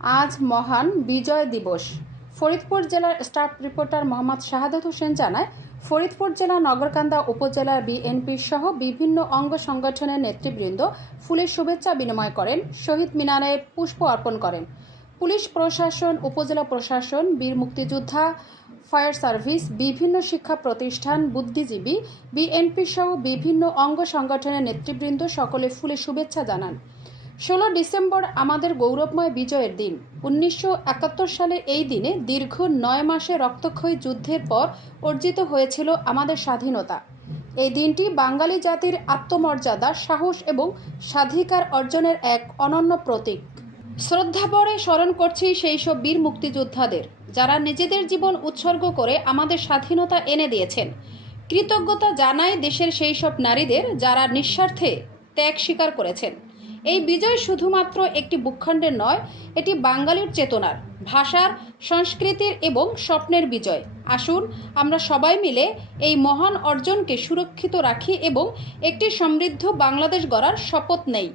আজ মহান বিজয় দিবস। ফরিদপুর জেলার স্টাফ রিপোর্টার মোহাম্মদ শাহাদাত হোসেন জানায়, ফরিদপুর জেলা নগরকান্দা উপজেলার বিএনপি সহ বিভিন্ন অঙ্গ সংগঠনের নেতৃবৃন্দ ফুলের শুভেচ্ছা বিনিময় করেন, শহীদ মিনারে পুষ্প অর্পণ করেন। পুলিশ প্রশাসন, উপজেলা প্রশাসন, বীর মুক্তিযোদ্ধা, ফায়ার সার্ভিস, বিভিন্ন শিক্ষা প্রতিষ্ঠান, বুদ্ধিজীবী, বিএনপি সহ বিভিন্ন অঙ্গ সংগঠনের নেতৃবৃন্দ সকলে ফুলের শুভেচ্ছা জানান। ষোলো ডিসেম্বর আমাদের গৌরবময় বিজয়ের দিন। উনিশশো একাত্তর সালে এই দিনে দীর্ঘ নয় মাসে রক্তক্ষয়ী যুদ্ধের পর অর্জিত হয়েছিল আমাদের স্বাধীনতা। এই দিনটি বাঙালি জাতির আত্মমর্যাদা, সাহস এবং স্বাধিকার অর্জনের এক অনন্য প্রতীক। শ্রদ্ধাভরে স্মরণ করছি সেই সব বীর মুক্তিযোদ্ধাদের, যারা নিজেদের জীবন উৎসর্গ করে আমাদের স্বাধীনতা এনে দিয়েছেন। কৃতজ্ঞতা জানায় দেশের সেই সব নারীদের, যারা নিঃস্বার্থে ত্যাগ স্বীকার করেছেন। এই বিজয় শুধুমাত্র একটি ভূখণ্ডের নয়, এটি বাঙালির চেতনার, ভাষার, সংস্কৃতির এবং স্বপ্নের বিজয়। আসুন, আমরা সবাই মিলে এই মহান অর্জনকে সুরক্ষিত রাখি এবং একটি সমৃদ্ধ বাংলাদেশ গড়ার শপথ নেই।